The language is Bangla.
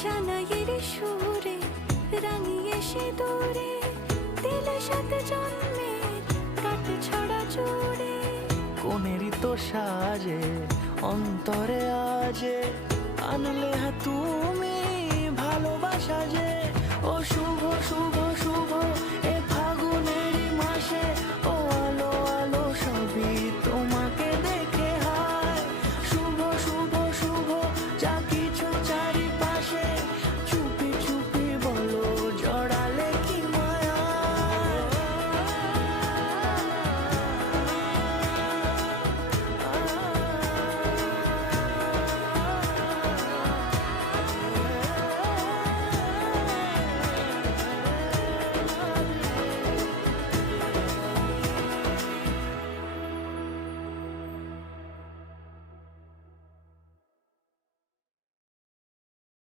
সানাইয়ের সুরে রাঙিয়ে সে দূরে দিলে সাথে জন্মের কাট ছড়া জুড়ে। কোনেরই তো সাজে অন্তরে আজে আনলে তুমি ভালোবাসা যে ও